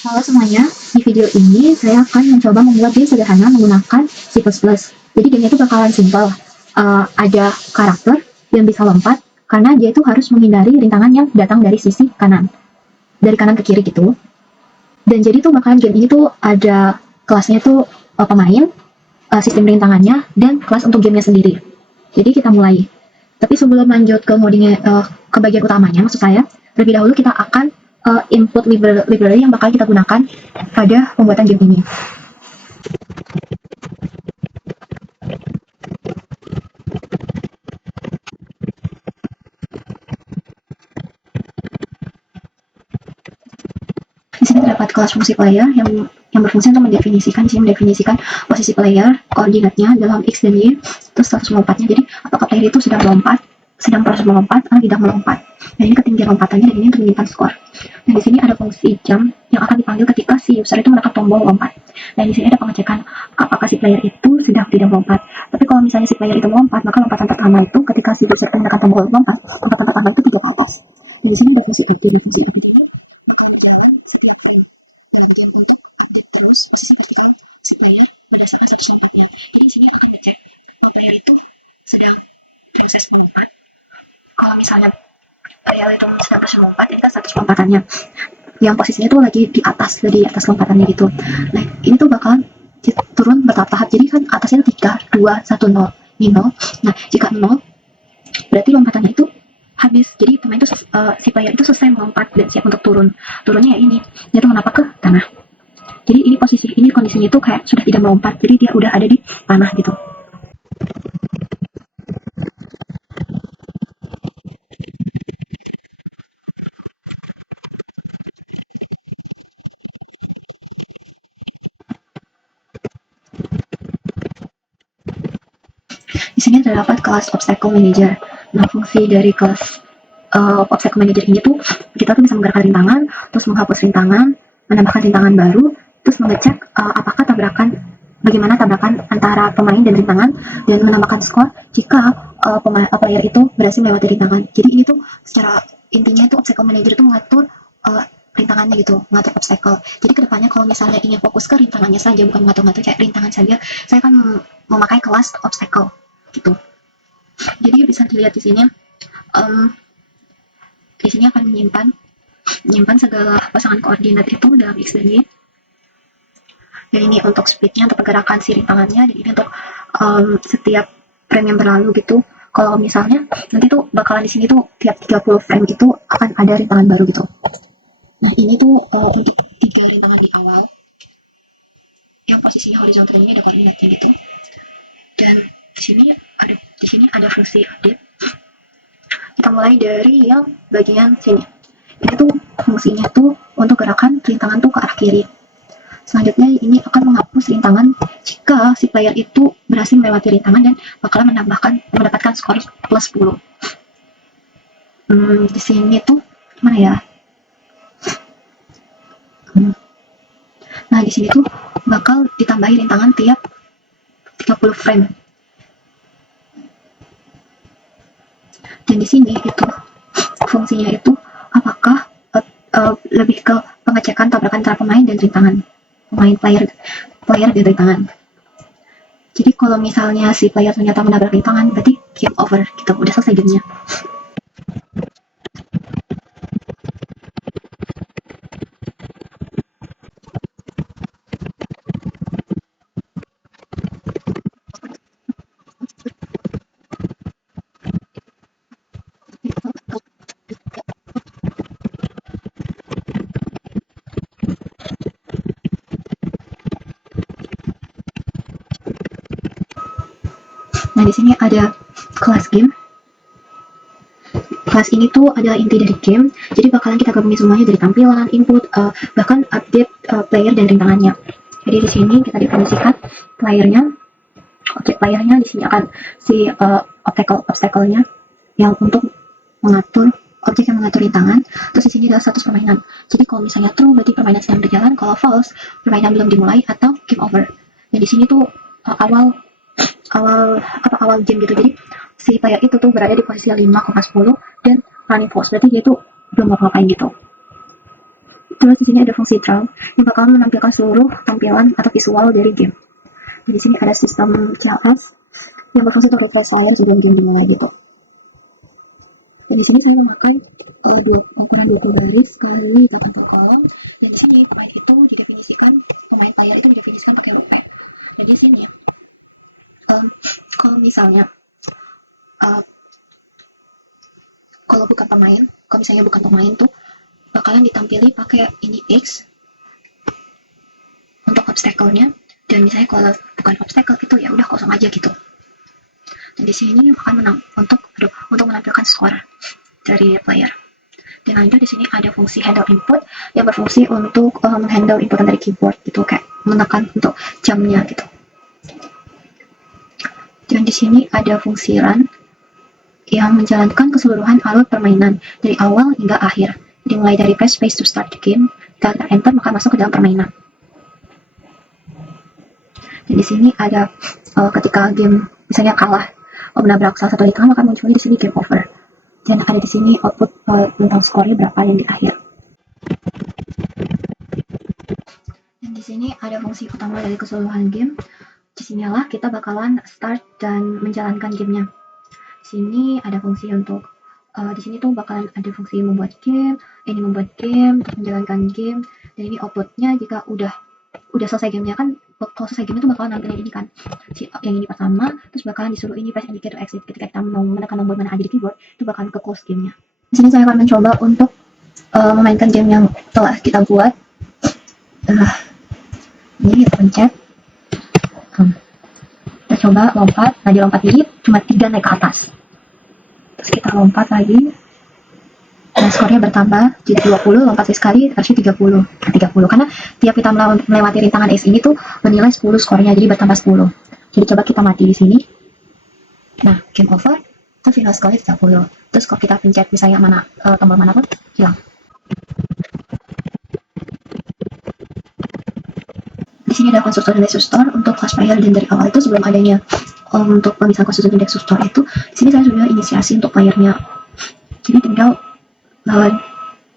Halo semuanya, di video ini saya akan mencoba membuat game sederhana menggunakan C++. Jadi gamenya itu bakalan simpel. Ada karakter yang bisa lompat, karena dia itu harus menghindari rintangan yang datang dari sisi kanan. Dari kanan ke kiri gitu. Dan jadi tuh bakalan game ini tuh ada kelasnya tuh pemain, sistem rintangannya, dan kelas untuk gamenya sendiri. Jadi kita mulai. Tapi sebelum lanjut ke ngodingnya, ke bagian utamanya, maksud saya, terlebih dahulu kita akan input library yang bakal kita gunakan pada pembuatan game ini. Di sini terdapat kelas fungsi player yang berfungsi untuk mendefinisikan posisi player, koordinatnya dalam X dan Y, terus status melompatnya. Jadi apakah player itu sedang proses melompat atau tidak melompat. Dan ini ketinggian lompatannya, dan ini untuk menyimpan skor. Dan di sini ada fungsi jump yang akan dipanggil ketika si user itu menekan tombol lompat. Dan di sini ada pengecekan apakah si player itu sedang tidak melompat. Tapi kalau misalnya si player itu melompat, maka lompatan pertama itu ketika si user menekan tombol lompat, lompatan pertama itu 3 ke atas. Dan di sini ada fungsi update. Fungsi update ini bakalan berjalan setiap frame dalam bagian untuk update terus posisi vertikal si player berdasarkan status lompatnya. Jadi di sini akan dicek player itu sedang proses melompat. Kalau misalnya player itu sedang proses melompat, ini kan status lompatannya. Yang posisinya tuh lagi di atas lompatannya gitu. Nah, ini tuh bakalan turun bertahap-tahap. Jadi kan atasnya 3, 2, 1, 0. Ini 0. Nah, jika 0, berarti lompatannya itu habis. Jadi pemain itu si player itu selesai melompat dan siap untuk turun. Turunnya ya ini, dia tuh menapak ke tanah. Jadi ini kondisinya itu kayak sudah tidak melompat. Jadi dia udah ada di tanah gitu. Di sini terdapat kelas obstacle manager. Nah, fungsi dari kelas obstacle manager ini tuh kita tuh bisa menggerakkan rintangan, terus menghapus rintangan, menambahkan rintangan baru, terus mengecek apakah bagaimana tabrakan antara pemain dan rintangan, dan menambahkan skor jika player itu berhasil melewati rintangan. Jadi ini tuh secara intinya tuh obstacle manager itu mengatur rintangannya gitu, mengatur obstacle. Jadi kedepannya kalau misalnya ingin fokus ke rintangannya saja, bukan mengatur-ngatur kayak rintangan saja, saya akan memakai kelas obstacle gitu. Jadi bisa dilihat di sini, di sini akan menyimpan segala pasangan koordinat itu dalam X dan Y. Dan ini untuk speednya, untuk pergerakan si rintangannya, dan ini untuk setiap frame yang berlalu gitu. Kalau misalnya nanti tuh bakalan di sini tuh tiap 30 frame itu akan ada rintangan baru gitu. Nah, ini tuh untuk 3 rintangan di awal yang posisinya horizontal, ini ada koordinatnya gitu. Dan di sini ada fungsi update. Kita mulai dari yang bagian sini. Ini tuh fungsinya tuh untuk gerakan rintangan tuh ke arah kiri. Selanjutnya ini akan menghapus rintangan jika si player itu berhasil melewati rintangan dan bakalan mendapatkan skor plus 10. Di sini tuh mana ya? Nah, di sini tuh bakal ditambahi rintangan tiap 30 frame. Dan di sini itu fungsinya itu apakah lebih ke pengecekan tabrakan antara pemain dan rintangan, player dan rintangan. Jadi kalau misalnya si player ternyata menabrak rintangan, berarti game over gitu, udah selesai gamenya. Nah, di sini ada kelas game. Kelas ini tuh adalah inti dari game, jadi bakalan kita gabungin semuanya dari tampilan, input, bahkan update player dan rintangannya. Jadi di sini kita definisikan playernya, objek playernya. Di sini akan si obstacle-nya yang untuk mengatur objek yang mengatur rintangan. Terus di sini adalah status permainan. Jadi kalau misalnya true berarti permainan sedang berjalan, kalau false permainan belum dimulai atau game over. Dan di sini tuh awal game gitu. Jadi si player itu tuh berada di posisi 5,10 dan running false, berarti dia tuh belum ngapa-ngapain gitu. Terus di sini ada fungsi draw yang bakal menampilkan seluruh tampilan atau visual dari game. Dan di sini ada sistem class yang berfungsi untuk refresh layar sebelum game dimulai gitu. Dan di sini saya memakai ukuran 20 baris kali 80 kolom. Dan di sini pemain itu didefinisikan, pemain player itu didefinisikan pakai WP. Dan di sini kalau misalnya kalau misalnya bukan pemain tuh bakalan ditampili pakai ini X untuk obstacle-nya. Dan misalnya kalau bukan obstacle itu ya udah kosong aja gitu. Dan di sini akan menang untuk menampilkan skor dari player. Dan lanjut di sini ada fungsi handle input yang berfungsi untuk menghandle inputan dari keyboard gitu, kayak menekan untuk jamnya gitu. Dan di sini ada fungsi run yang menjalankan keseluruhan alur permainan dari awal hingga akhir. Jadi mulai dari press space to start the game, kita enter maka masuk ke dalam permainan. Dan di sini ada ketika game misalnya kalah menabrak salah satu dari tengah, maka munculnya di sini game over. Dan ada di sini output tentang skornya berapa yang di akhir. Dan di sini ada fungsi utama dari keseluruhan game. Di sinilah kita bakalan start dan menjalankan gamenya. Di sini ada fungsi untuk di sini tuh bakalan ada fungsi membuat game, ini membuat game, terus menjalankan game, dan ini outputnya jika udah selesai gamenya kan. Kalau selesai game itu bakalan nampilin ini kan, yang ini pertama, terus bakalan disuruh ini press indicate to exit. Ketika kita mau menekan tombol mana aja di keyboard, itu bakalan ke close gamenya. Di sini saya akan mencoba untuk memainkan game yang telah kita buat. Ini kita pencet. Kita coba lompat. Nah, di lompat ini cuma 3 naik ke atas. Terus kita lompat lagi. Dan skornya bertambah jadi 20, lompat sekali kasih 30. Nah, 30 karena tiap kita melewati rintangan S ini tuh bernilai 10 skornya, jadi bertambah 10. Jadi coba kita mati di sini. Nah, game over. Terus final skornya 30. Terus kalau kita pencet misalnya mana tombol mana pun hilang. Di sini ada konstruktor dan desustor untuk class player, dan dari awal itu sebelum adanya untuk pemisahan konstruktor dan desustor itu, di sini saya sudah inisiasi untuk playernya. Jadi tinggal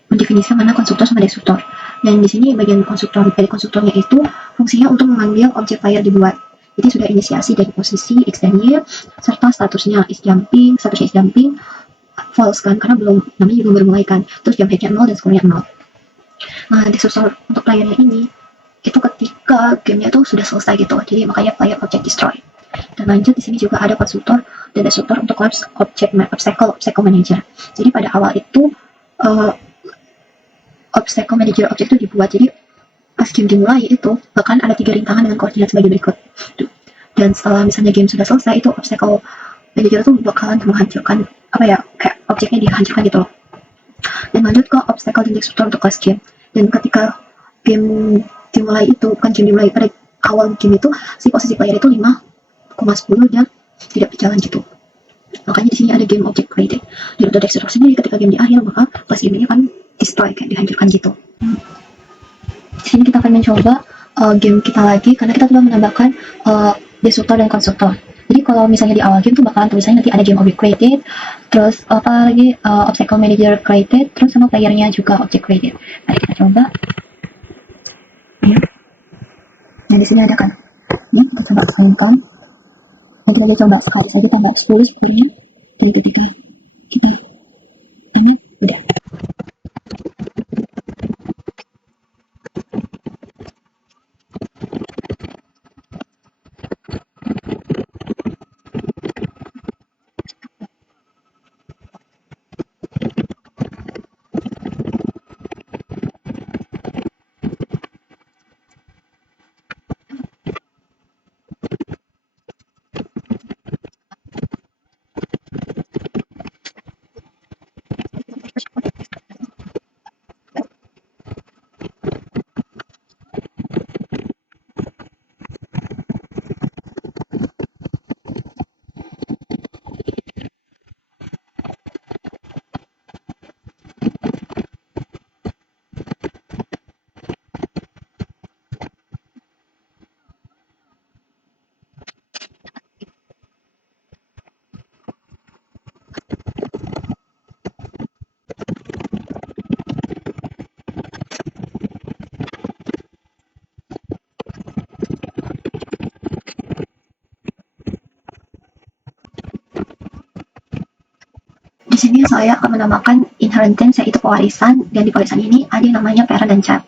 mendefinisikan mana konstruktor sama destruktor. Dan di sini bagian konstruktornya itu fungsinya untuk mengambil objek player dibuat. Jadi sudah inisiasi dari posisi X dan Y serta statusnya is jumping, false kan, karena namanya belum bermulai kan. Terus jump headnya 0 dan skornya 0. Nah, destruktor untuk playernya ini itu ketika gamenya tuh sudah selesai gitu, jadi makanya player object destroy. Dan lanjut di sini juga ada konstruktor dan destruktor untuk class obstacle manager. Jadi pada awal itu obstacle manager object itu dibuat, jadi pas game dimulai itu bahkan ada 3 rintangan dengan koordinat sebagai berikut. Dan setelah misalnya game sudah selesai, itu obstacle manager itu bakalan menghancurkan kayak objeknya dihancurkan gitu loh. Dan lanjut ke obstacle dan destruktor untuk class game. Dan ketika game dimulai itu, bukan game dimulai, pada awal game itu si posisi player itu 5,10 dan tidak berjalan gitu. Makanya di sini ada game object created. Dan untuk destruktor sendiri ketika game di akhir, maka class game-nya kan destroy, kayak dihancurkan gitu. Di sini kita akan mencoba game kita lagi karena kita sudah menambahkan destruktor dan konstruktor. Jadi kalau misalnya di awal game tuh bakalan tulisannya nanti ada game object created, terus apa lagi obstacle manager created, terus sama playernya juga object created. Mari kita coba. Ya. Nah, di sini ada kan. Nah, kita coba tonton. Nanti kita coba sekali saja tambah 10 skornya. Jadi ketika kita dengan udah. saya akan menambahkan inheritance, yaitu pewarisan, dan di pewarisan ini ada yang namanya parent dan child.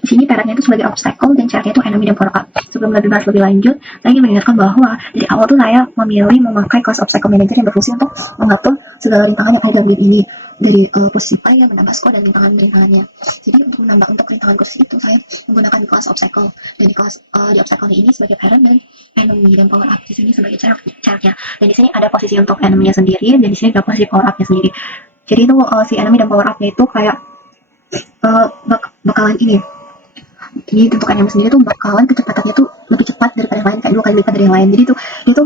Di sini parentnya itu sebagai obstacle dan childnya itu enemy dan power up. Sebelum lebih bahas lebih lanjut, saya ingin mengingatkan bahwa dari awal tuh saya memilih memakai class obstacle manager yang berfungsi untuk mengatur segala rintangan yang ada dalam game ini, dari posisi player, menambah skor, dan rintangan-rintangannya. Jadi untuk rintangan khusus itu saya menggunakan class obstacle, dan di class di obstacle ini sebagai parent dan enemy, dan power up di sini sebagai childnya. Dan di sini ada posisi untuk enemy-nya sendiri, dan di sini ada posisi power up-nya sendiri. Jadi itu si enemy dan power up-nya itu kayak bakalan ini. Jadi untuk enemy sendiri tuh bakalan kecepatannya tuh lebih cepat daripada yang lain, kayak 2 kali lipat dari yang lain. Jadi itu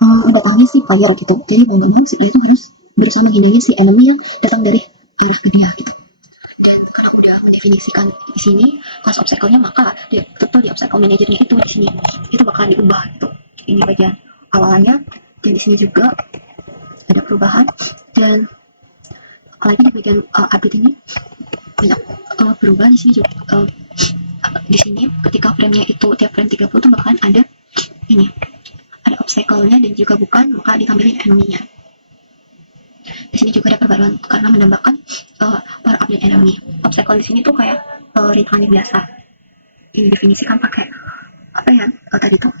mendatangi si player gitu. Jadi mau nggak mau si player itu harus berusaha menghindari si enemy yang datang dari arah ke dia gitu. Dan karena udah mendefinisikan di sini class obstacle-nya, maka di obstacle manager-nya itu di sini itu bakalan diubah gitu. Ini bagian awalannya, dan di sini juga ada perubahan, dan apalagi di bagian update ini banyak perubahan di sini juga. Di sini ketika frame-nya itu tiap frame 30 tuh bakalan ada ini, ada obstacle-nya dan juga bukan, maka ditambahin enemy-nya. Di sini juga ada perbaruan karena menambahkan power up dan enemy. Obstacle di sini tuh kayak rintangan yang biasa. Ini definisikan pakai apa ya tadi tuh.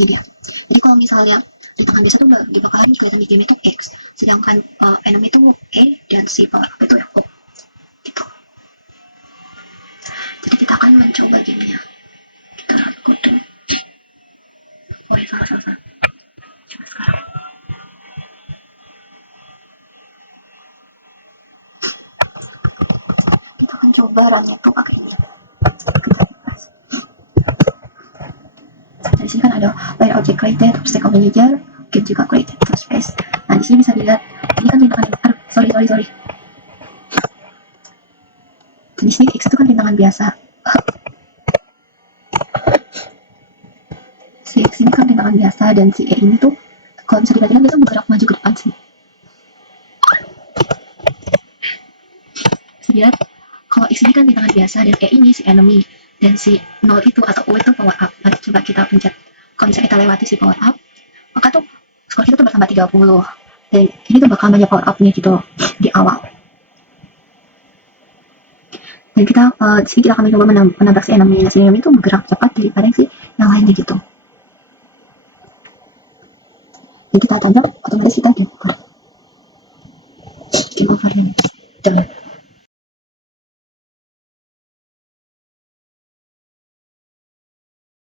Jadi ya. Jadi kalau misalnya rintangan biasa tuh bakalan kelihatan di game itu X, sedangkan enemy itu E dan si power up itu ya O. Gitu. Jadi kita akan mencoba gamenya. Kita go to. Oh ya, salah. Coba sekarang. Kita akan coba runnya tuh pakai ini. Di sini kan ada player object created, obstacle manager, game juga created, terus space. Nah di sini bisa dilihat ini kan rintangan, sorry. Dan di sini X itu kan rintangan biasa. Si X ini kan rintangan biasa, dan si E ini tuh kalau bisa dilihat dia tuh bergerak maju ke depan sih. Bisa dilihat kalau X ini kan rintangan biasa, dan E ini si enemy, dan si 0 itu atau O itu power up. Nah, coba kita pencet, kalau misalnya kita lewati si power up, maka tuh skor kita tuh bertambah 30, dan ini tuh bakal banyak power up-nya gitu di awal. Dan kita di sini kita akan mencoba menabrak si enemy. Nah, si enemy itu bergerak cepat daripada si yang lainnya gitu. Jadi kita tabrak, otomatis kita game over. Game over.